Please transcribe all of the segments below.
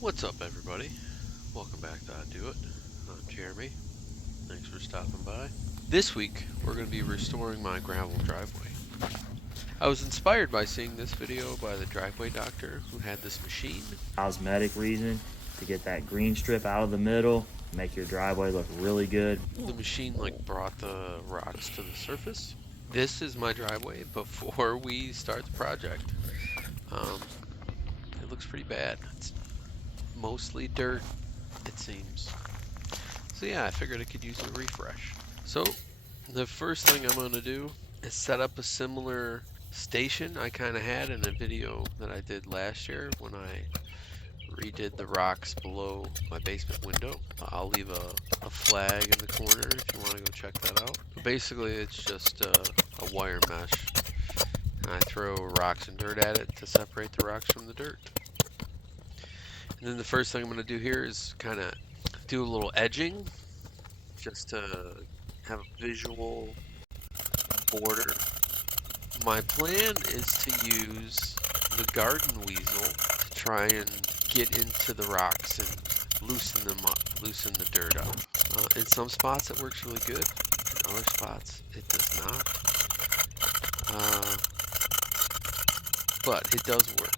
What's up, everybody? Welcome back to Ahdoit. I'm Jeremy. Thanks for stopping by. This week, we're going to be restoring my gravel driveway. I was inspired by seeing this video by the driveway doctor who had this machine. Cosmetic reason to get that green strip out of the middle, make your driveway look really good. The machine brought the rocks to the surface. This is my driveway before we start the project. It looks pretty bad. It's mostly dirt, it seems. So yeah, I figured I could use a refresh. So the first thing I'm going to do is set up a similar station I kind of had in a video that I did last year when I redid the rocks below my basement window. I'll leave a flag in the corner if you want to go check that out. But basically it's just a wire mesh. And I throw rocks and dirt at it to separate the rocks from the dirt. And then the first thing I'm going to do here is kind of do a little edging just to have a visual border. My plan is to use the garden weasel to try and get into the rocks and loosen them up, loosen the dirt up. In some spots it works really good, in other spots it does not. But it does work.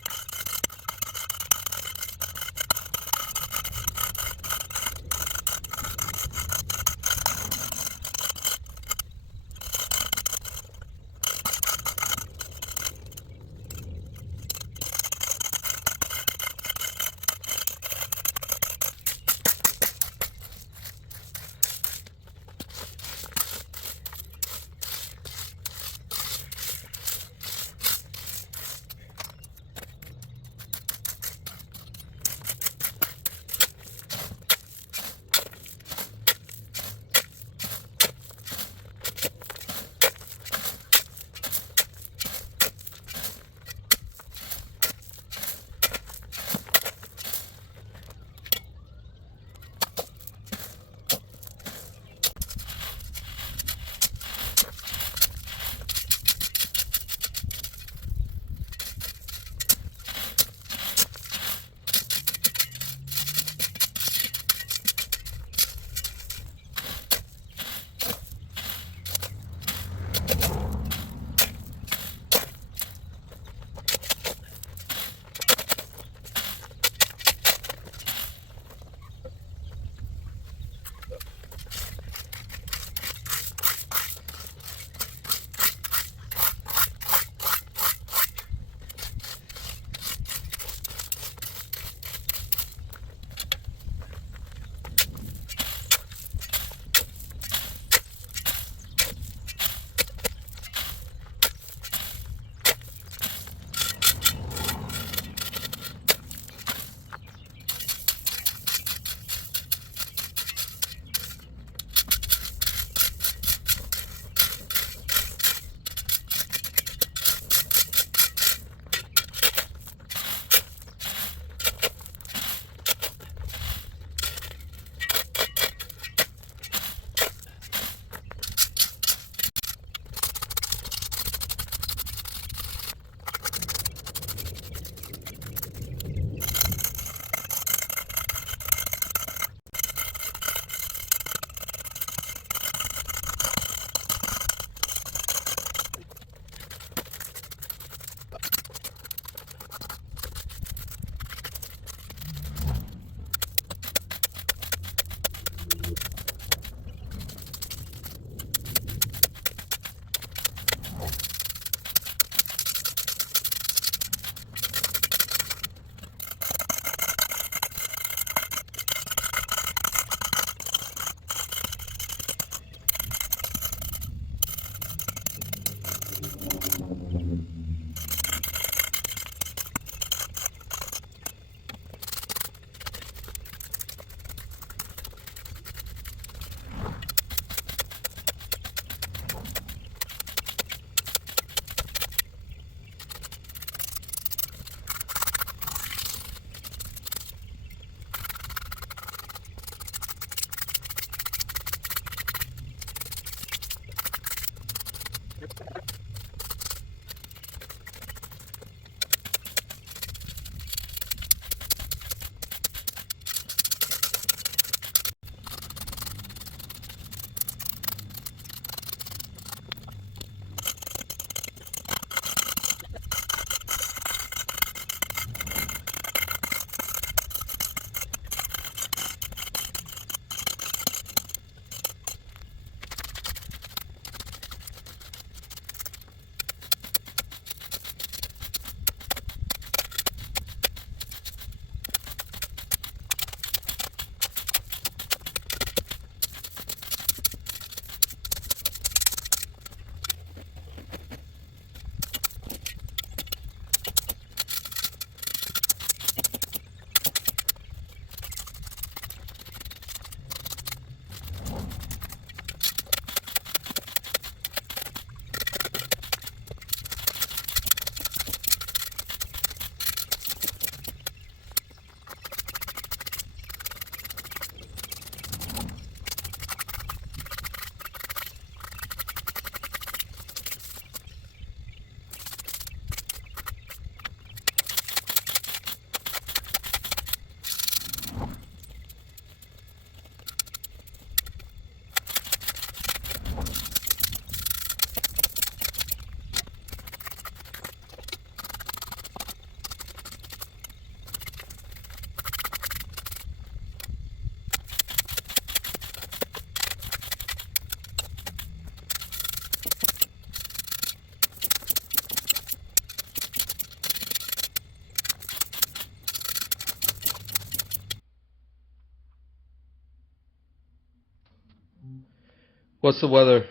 What's the weather?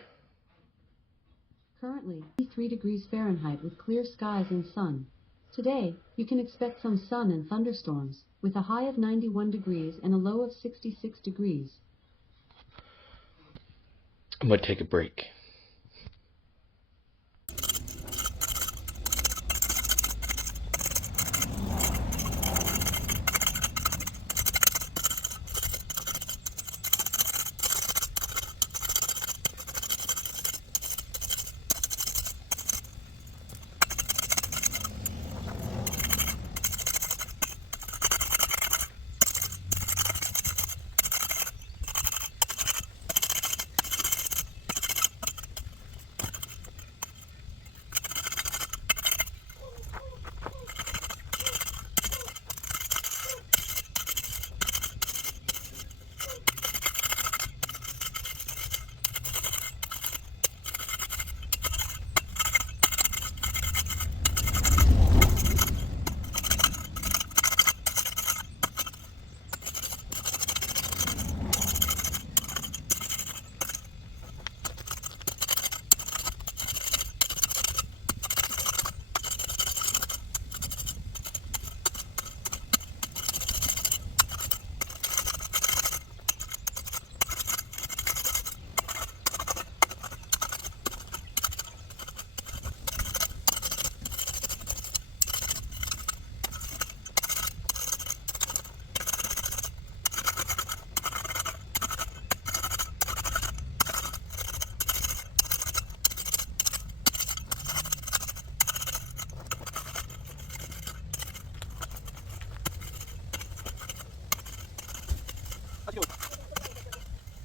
Currently, 3 degrees Fahrenheit with clear skies and sun. Today, you can expect some sun and thunderstorms, with a high of 91 degrees and a low of 66 degrees. I'm going to take a break.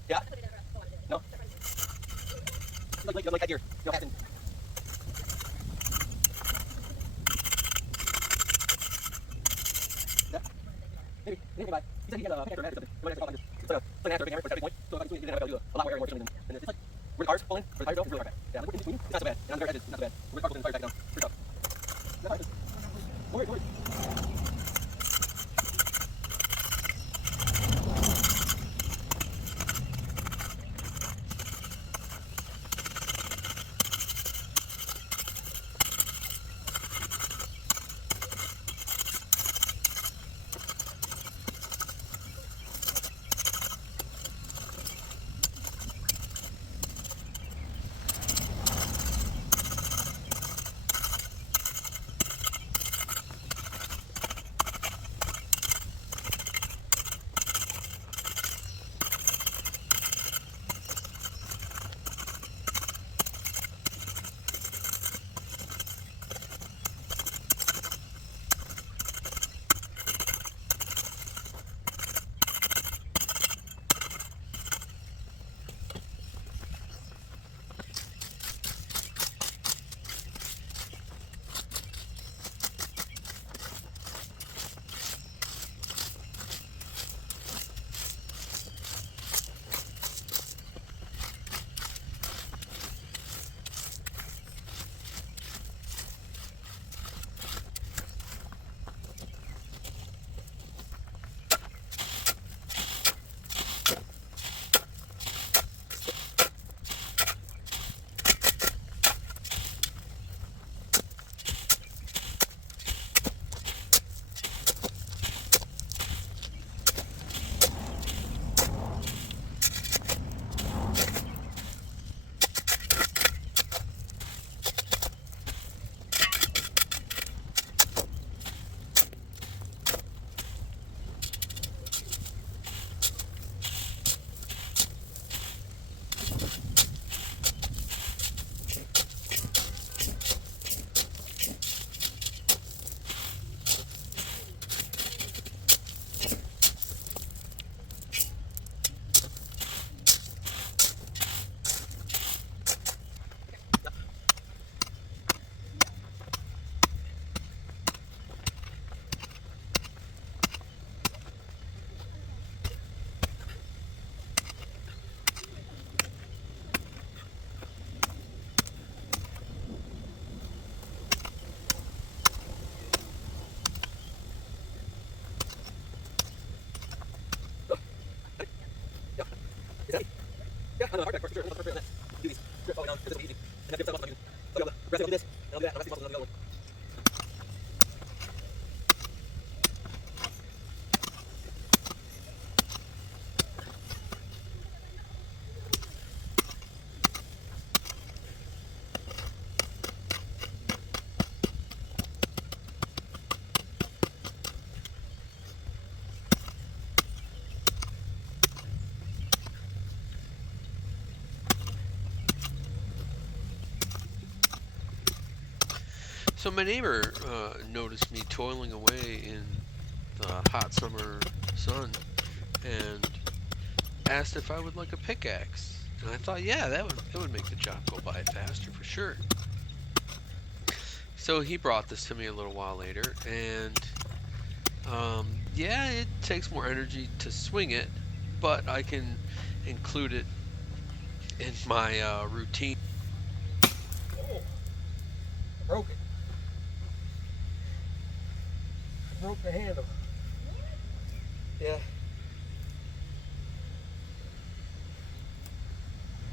Yeah? No? Like that deer. No, Captain. Yeah? Maybe. Maybe by. He said he had a picture of something. He went after under. It's like an after big hammer for a starting point. So I can do a lot more area more efficiently than it's like where the cars pull in, where the tires go, it's really hard back. Yeah, look in between, it's not so bad. And on the very edges, it's not so bad. Where the car pulls in, the tires back down. Pretty tough. That's hard. Don't worry, don't worry. Yeah, on the hardback for sure. So my neighbor noticed me toiling away in the hot summer sun and asked if I would like a pickaxe. And I thought, yeah, that would make the job go by faster for sure. So he brought this to me a little while later, and yeah, it takes more energy to swing it, but I can include it in my routine. Oh, I broke it. I broke the handle. Yeah.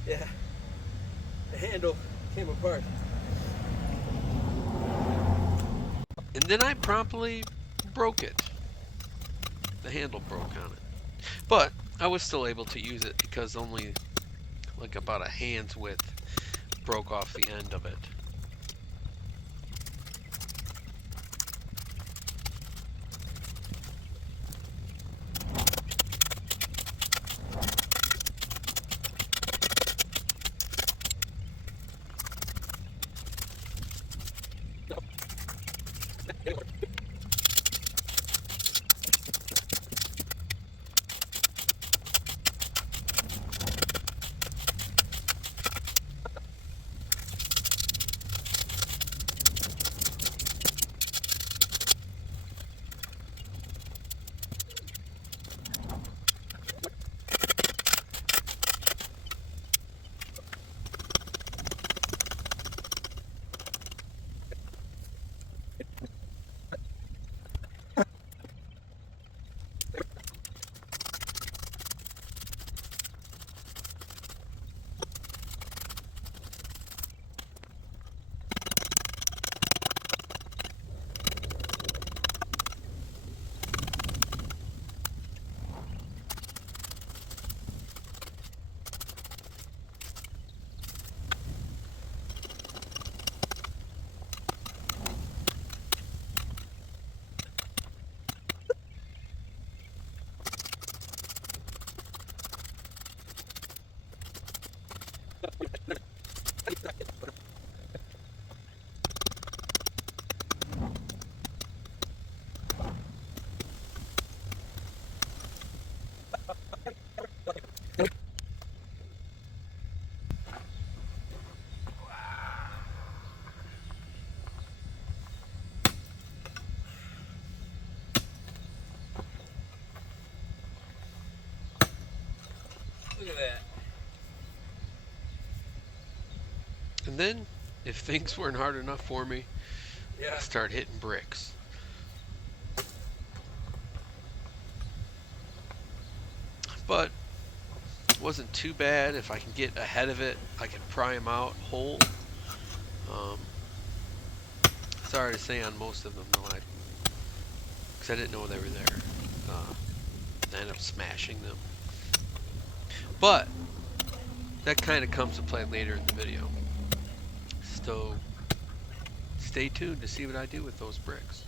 Yeah. The handle came apart. And then I promptly broke it. The handle broke on it. But I was still able to use it because only like about a hand's width broke off the end of it. Look at that. And then, if things weren't hard enough for me, Yeah. I start hitting bricks. But it wasn't too bad. If I can get ahead of it, I can pry them out whole. Um, Sorry to say on most of them though, because I didn't know they were there. I ended up smashing them. But that kind of comes to play later in the video. So stay tuned to see what I do with those bricks.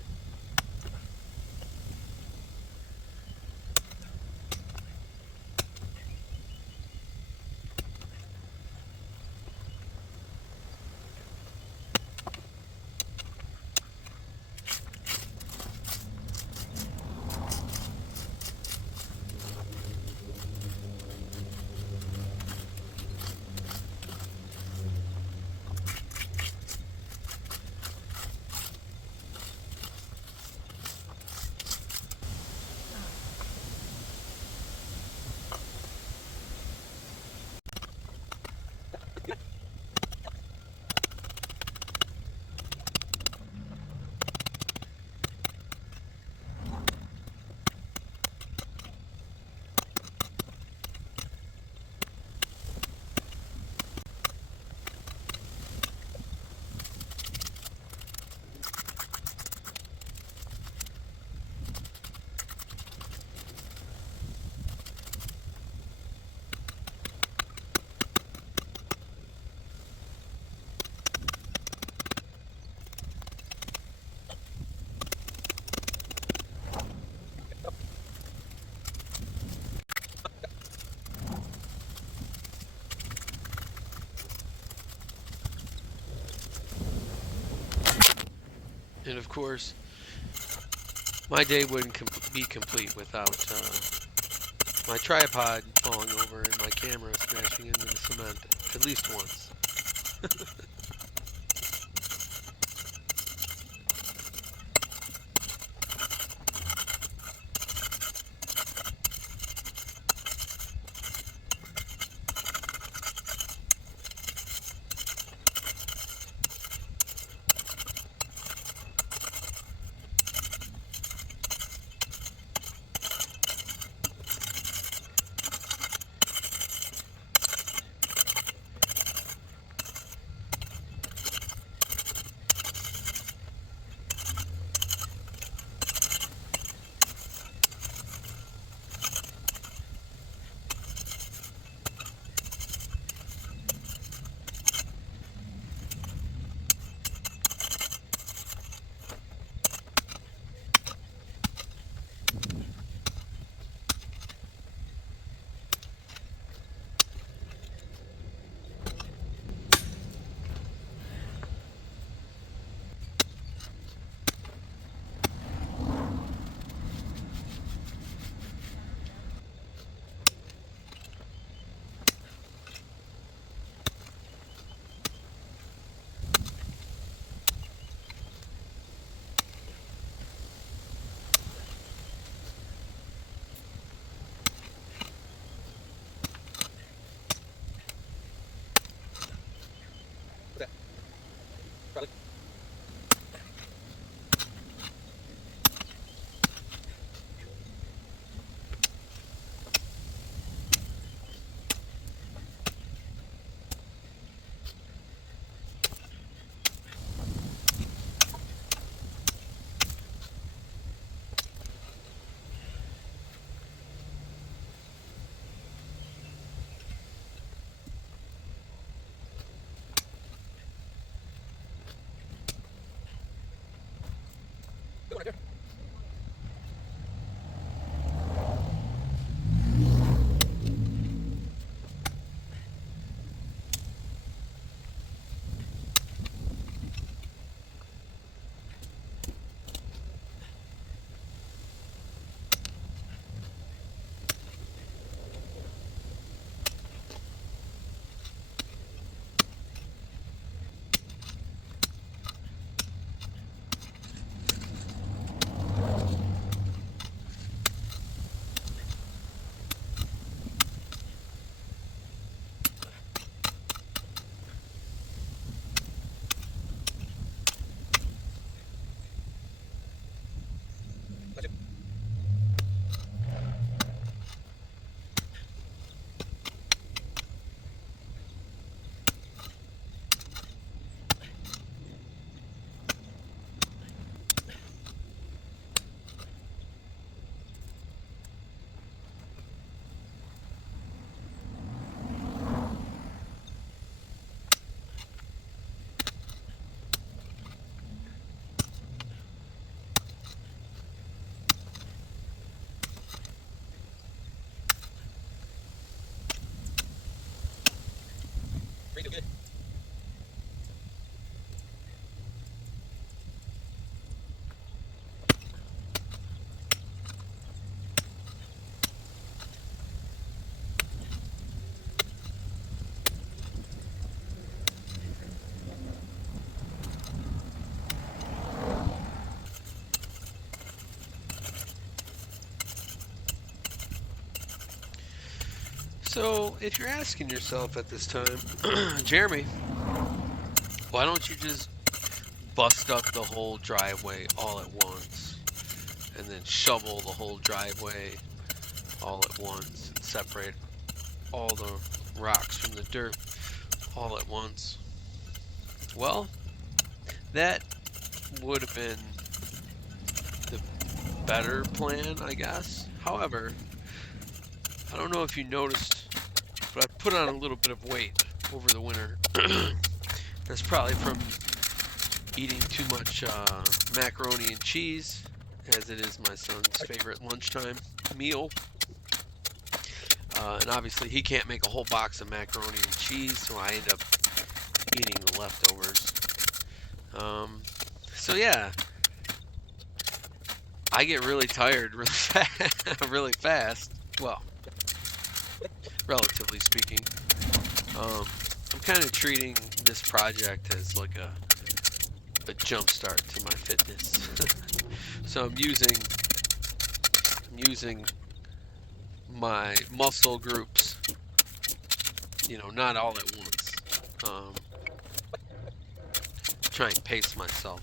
And of course, my day wouldn't be complete without my tripod falling over and my camera smashing into the cement at least once. What's that? Probably. Good one right there. That's it. Pretty good. So, if you're asking yourself at this time, Jeremy, why don't you just bust up the whole driveway all at once and then shovel the whole driveway all at once and separate all the rocks from the dirt all at once? Well, that would have been the better plan, I guess. However, I don't know if you noticed, but I put on a little bit of weight over the winter. That's probably from eating too much macaroni and cheese, as it is my son's favorite lunchtime meal. And obviously he can't make a whole box of macaroni and cheese, so I end up eating the leftovers. So yeah, I get really tired really fast, really fast. Well, relatively speaking. I'm kind of treating this project as like a jump start to my fitness. So I'm using my muscle groups, not all at once. Um, try and pace myself.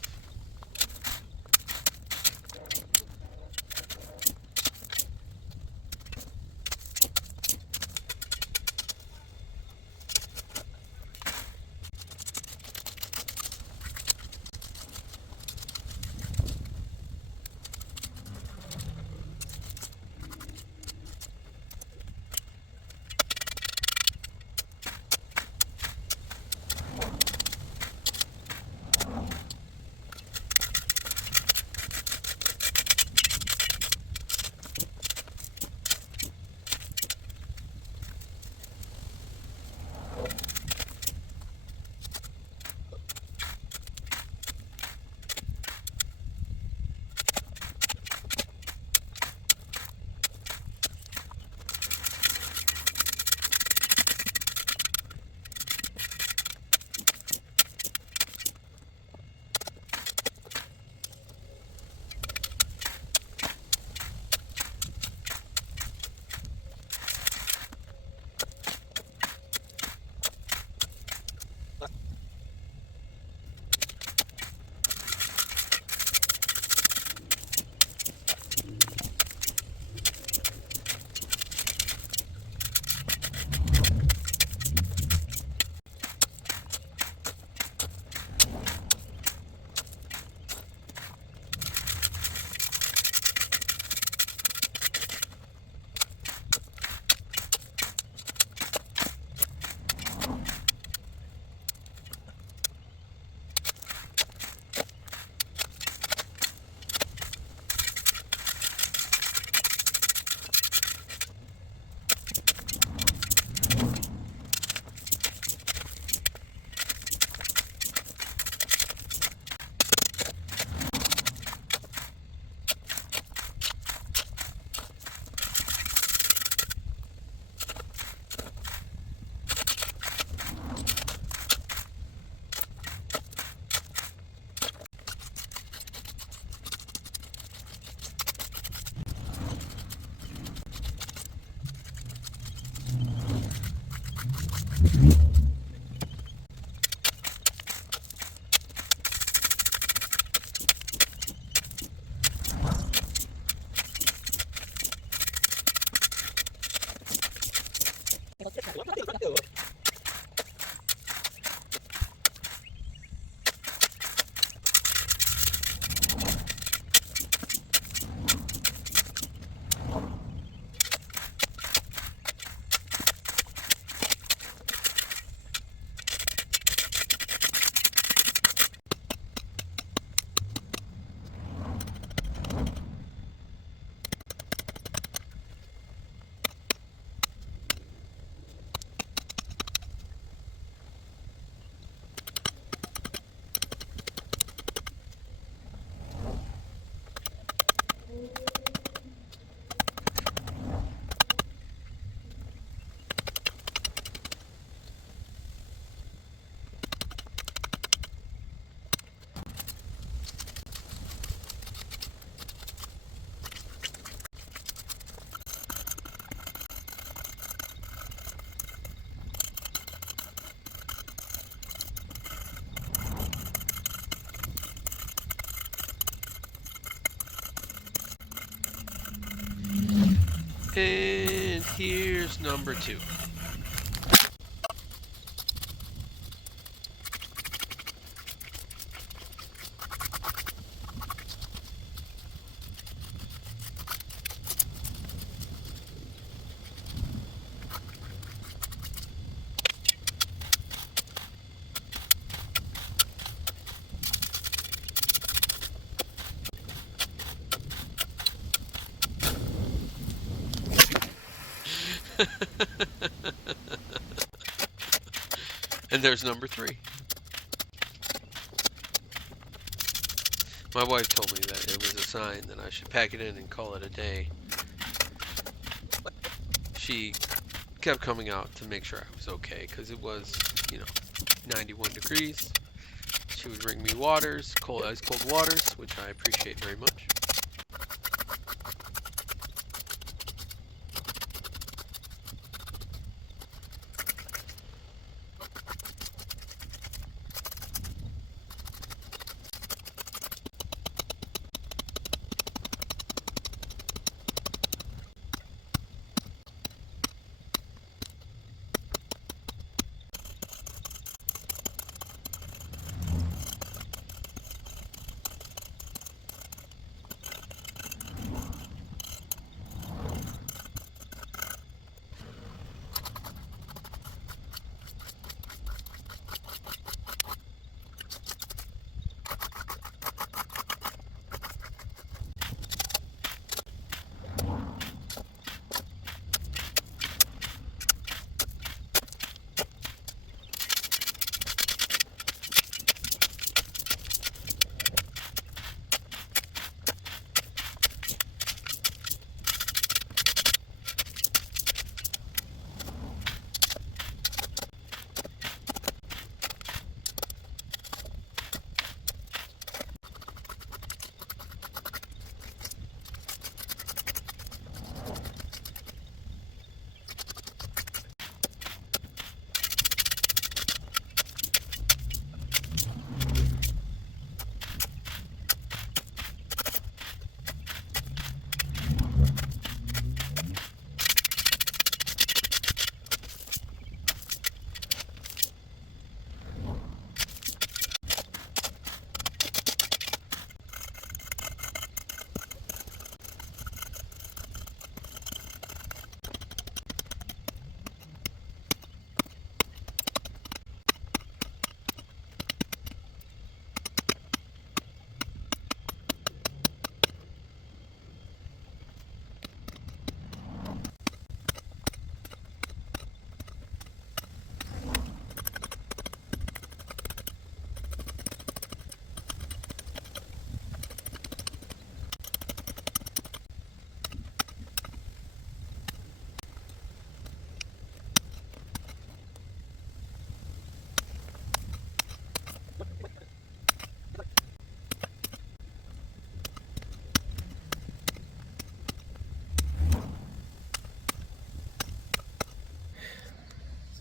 And here's number 2. And there's number 3. My wife told me that it was a sign that I should pack it in and call it a day. She kept coming out to make sure I was okay because it was, 91 degrees. She would bring me waters, cold, ice cold waters, which I appreciate very much.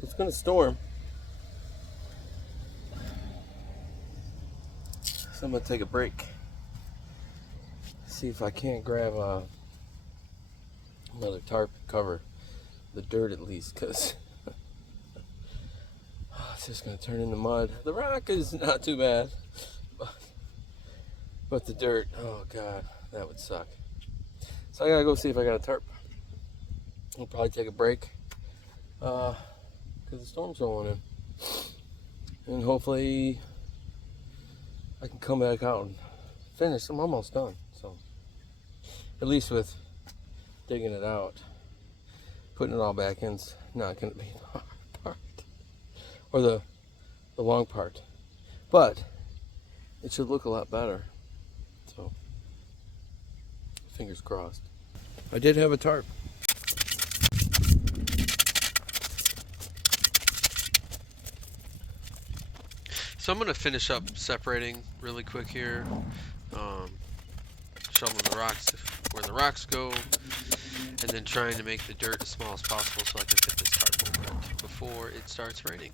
It's gonna storm, so I'm gonna take a break. See if I can't grab another tarp and cover the dirt at least, because it's just gonna turn into mud. The rock is not too bad, but the dirt, oh god, that would suck. So I gotta go see if I got a tarp. I'll probably take a break because the storm's rolling in, and hopefully I can come back out and finish. I'm almost done, so at least with digging it out, putting it all back in's not going to be the hard part or the long part, but it should look a lot better. So fingers crossed. I did have a tarp. So I'm gonna finish up separating really quick here, shoveling the rocks where the rocks go, and then trying to make the dirt as small as possible so I can fit this tarp over it before it starts raining.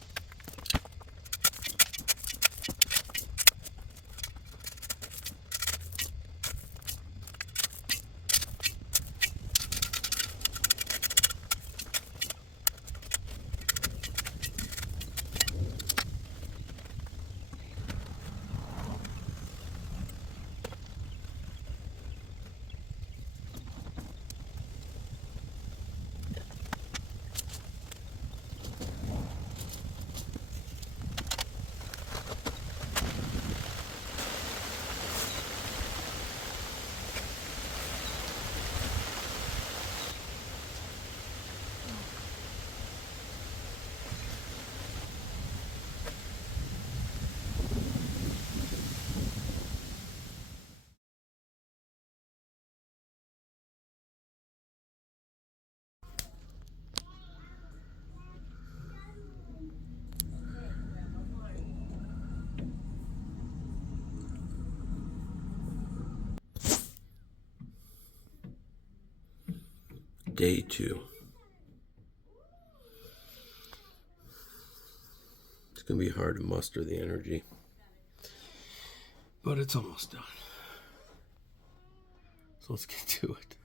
day 2. It's going to be hard to muster the energy, but it's almost done. So let's get to it.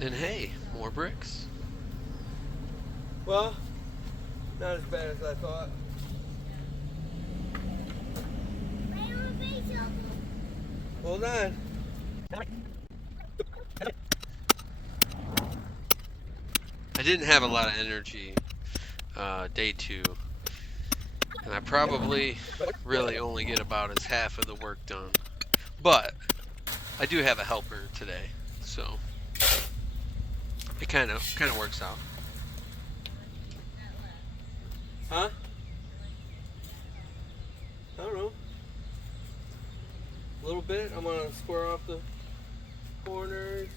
And hey, more bricks. Well, not as bad as I thought. Hold on. I didn't have a lot of energy day 2, and I probably really only get about as half of the work done. But I do have a helper today, so it kind of works out. Huh? I don't know. A little bit. I'm gonna square off the corners.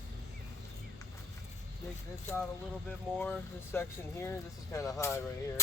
Dig this out a little bit more. This section here, this is kind of high right here.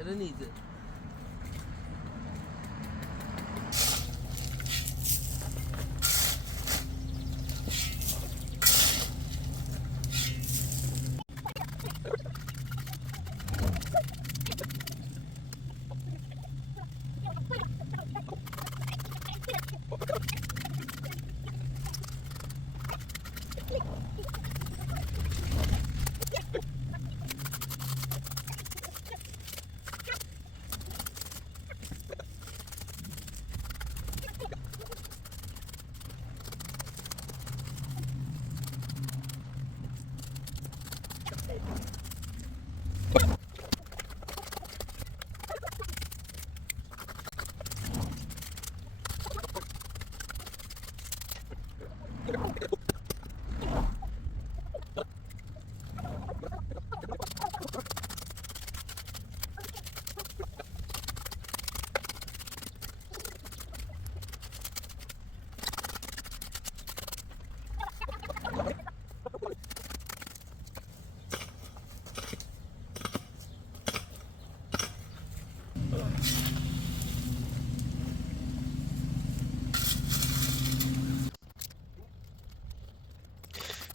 It needs it.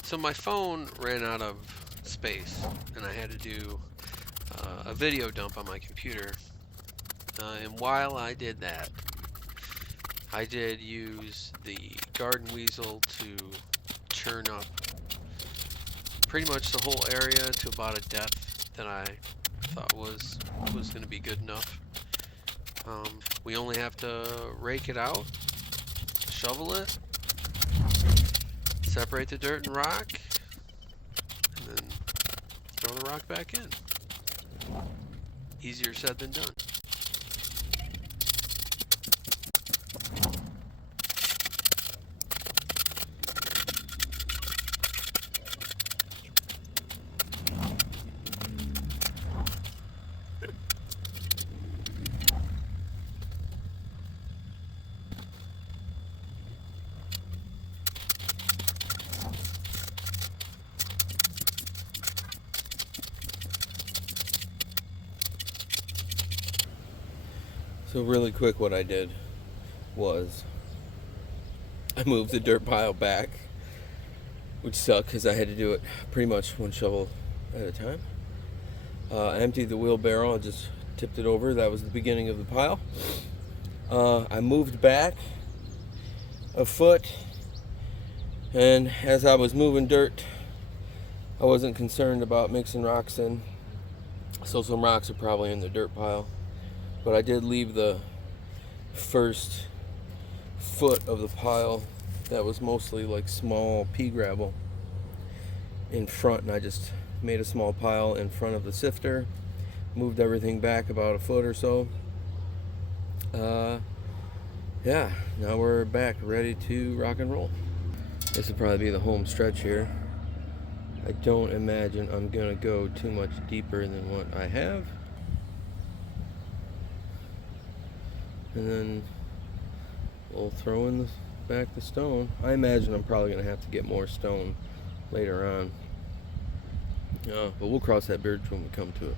So my phone ran out of space, and I had to do a video dump on my computer. And while I did that, I did use the garden weasel to churn up pretty much the whole area to about a depth that I thought was going to be good enough. We only have to rake it out, shovel it, separate the dirt and rock, and then throw the rock back in. Easier said than done. So really quick, what I did was I moved the dirt pile back, which sucked because I had to do it pretty much one shovel at a time. I emptied the wheelbarrow, I just tipped it over. That was the beginning of the pile. I moved back a foot, and as I was moving dirt, I wasn't concerned about mixing rocks in, so some rocks are probably in the dirt pile, but I did leave the first foot of the pile that was mostly like small pea gravel in front, and I just made a small pile in front of the sifter, moved everything back about a foot or so. Yeah, now we're back ready to rock and roll. This will probably be the home stretch here. I don't imagine I'm gonna go too much deeper than what I have. And then we'll throw in back the stone. I imagine I'm probably gonna have to get more stone later on. But we'll cross that bridge when we come to it.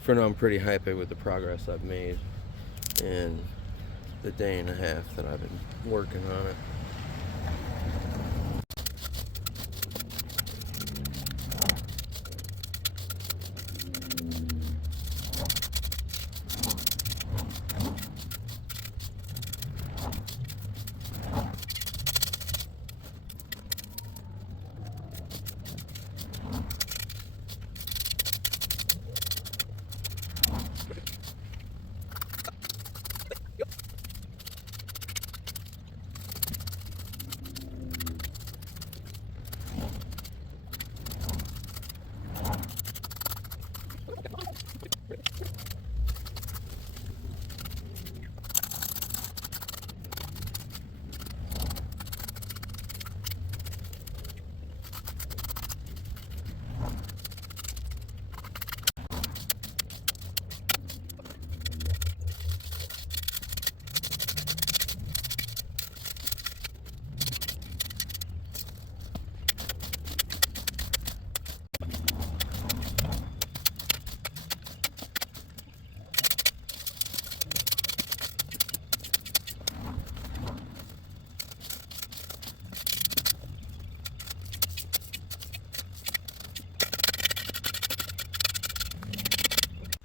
For now, I'm pretty happy with the progress I've made in the day and a half that I've been working on it.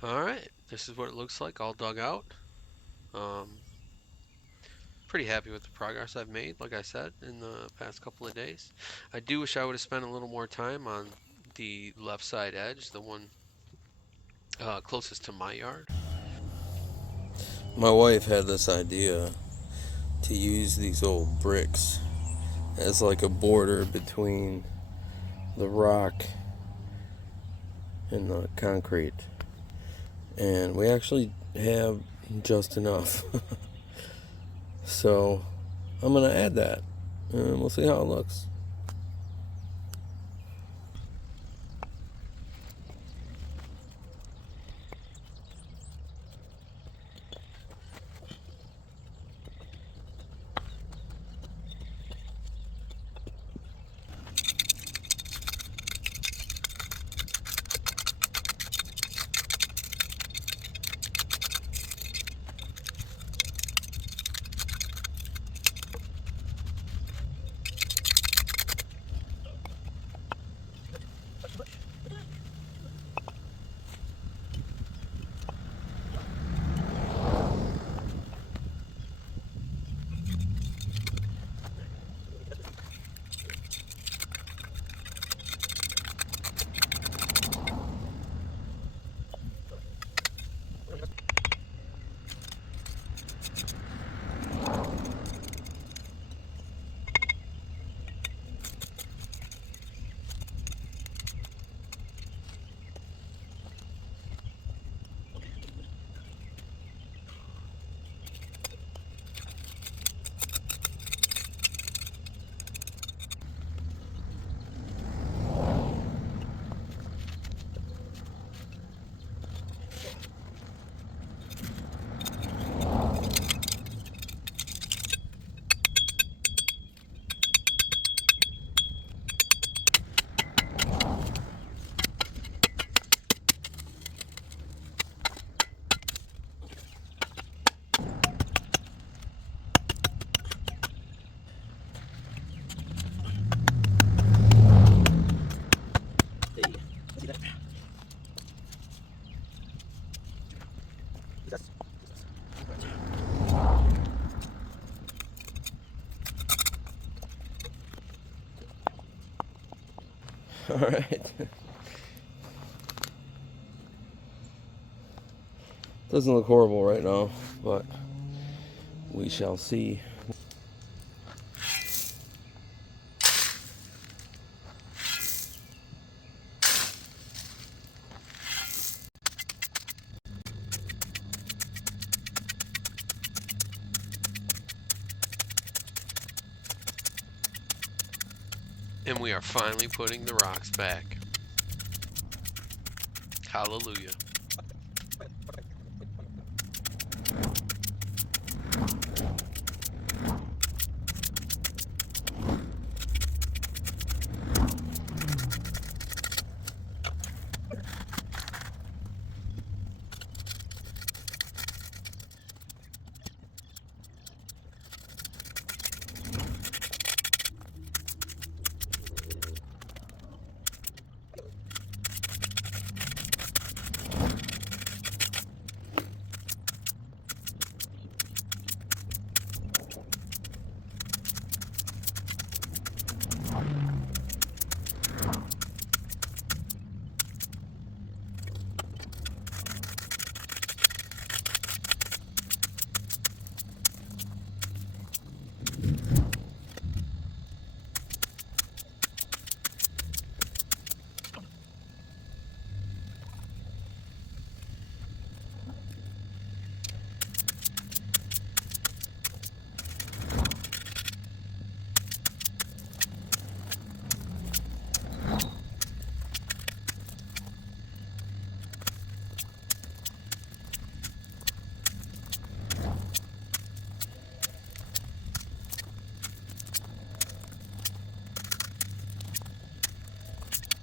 Alright, this is what it looks like all dug out. Pretty happy with the progress I've made, like I said, in the past couple of days. I do wish I would have spent a little more time on the left side edge, the one closest to my yard. My wife had this idea to use these old bricks as like a border between the rock and the concrete, and we actually have just enough. So I'm gonna add that and we'll see how it looks. All right. Doesn't look horrible right now, but we shall see. And we are finally putting the rocks back. Hallelujah.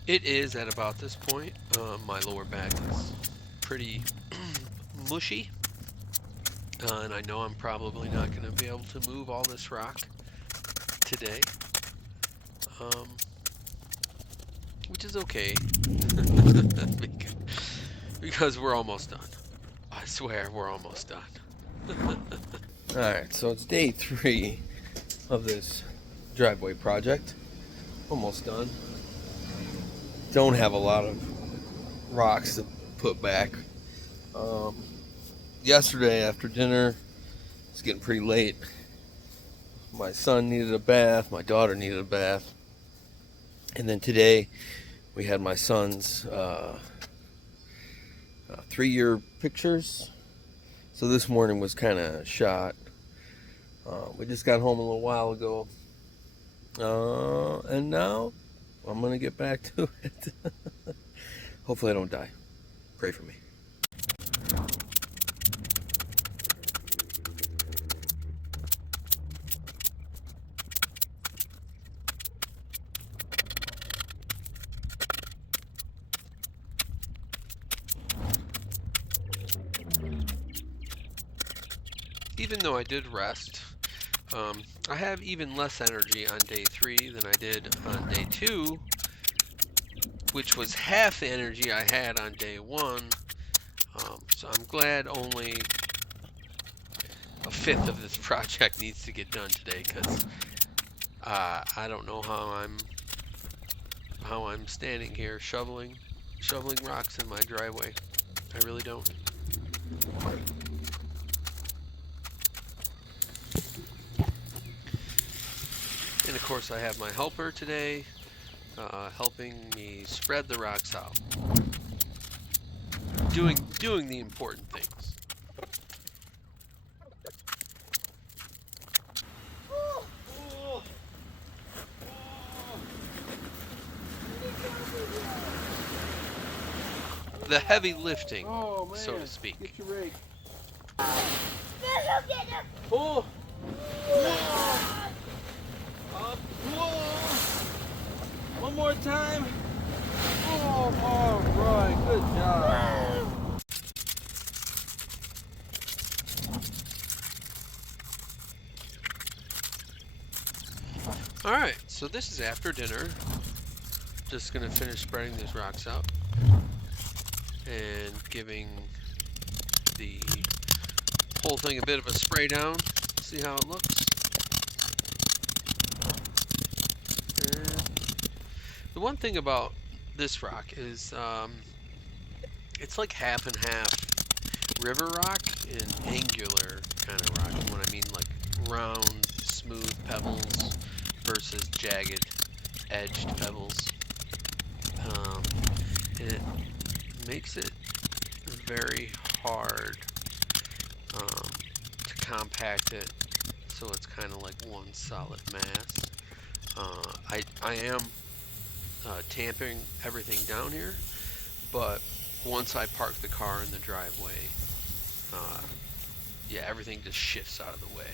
It is at about this point. My lower back is pretty mushy. And I know I'm probably not going to be able to move all this rock today. Which is okay. Because we're almost done. I swear we're almost done. Alright, so it's day 3 of this driveway project. Almost done. Don't have a lot of rocks to put back. Yesterday after dinner, it's getting pretty late. My son needed a bath, my daughter needed a bath. And then today, we had my son's 3-year pictures. So this morning was kind of shot. We just got home a little while ago. And now I'm going to get back to it. Hopefully I don't die. Pray for me. Even though I did rest, I have even less energy on day 3 than I did on day 2, which was half the energy I had on day 1. So I'm glad only a fifth of this project needs to get done today, because I don't know how I'm standing here shoveling rocks in my driveway. I really don't. And of course I have my helper today, helping me spread the rocks out. Doing the important things. The heavy lifting, so to speak. Get your rake. Pull. One more time. Oh, all right, good job. All right, so this is after dinner. Just gonna finish spreading these rocks out and giving the whole thing a bit of a spray down. See how it looks. And the one thing about this rock is it's like half and half river rock and angular kind of rock. And what I mean, like round, smooth pebbles versus jagged, edged pebbles. And it makes it very hard to compact it so it's kind of like one solid mass. I am tamping everything down here, but once I park the car in the driveway, yeah, everything just shifts out of the way.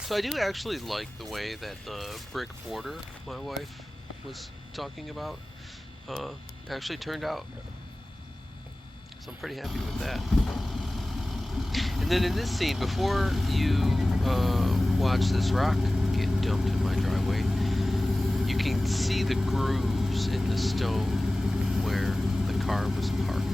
So I do actually like the way that the brick border my wife was talking about actually turned out. So I'm pretty happy with that. And then in this scene, before you watch this rock get dumped in my driveway, you can see the grooves in the stone where the car was parked.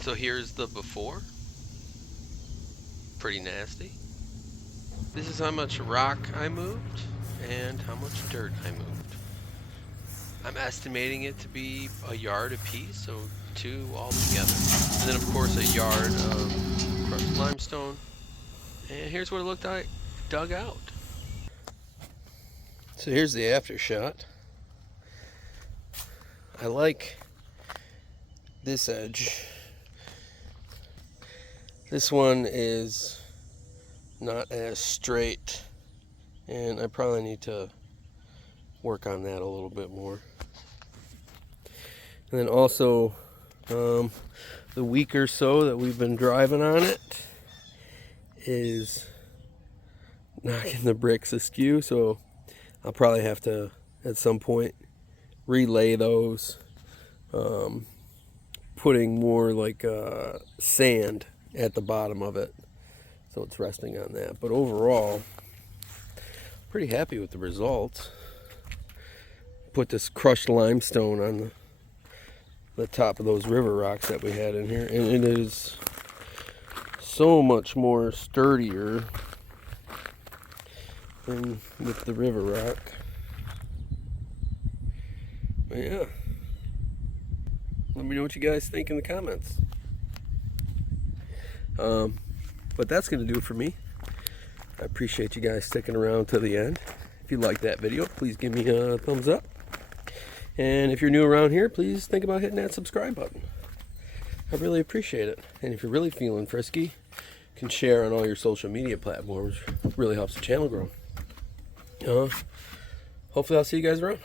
So here's the before. Pretty nasty. This is how much rock I moved and how much dirt I moved. I'm estimating it to be a yard apiece, so 2 altogether. And then of course a yard of crushed limestone. And here's what it looked like dug out. So here's the after shot. I like this edge. This one is not as straight, and I probably need to work on that a little bit more. And then also the week or so that we've been driving on it is knocking the bricks askew, so I'll probably have to at some point relay those, putting more like sand at the bottom of it, so it's resting on that. But overall, pretty happy with the results. Put this crushed limestone on the top of those river rocks that we had in here, and it is so much more sturdier than with the river rock. But yeah, let me know what you guys think in the comments. But that's going to do it for me. I appreciate you guys sticking around to the end. If you liked that video, please give me a thumbs up. And if you're new around here, please think about hitting that subscribe button. I really appreciate it. And if you're really feeling frisky, you can share on all your social media platforms. It really helps the channel grow. Hopefully I'll see you guys around.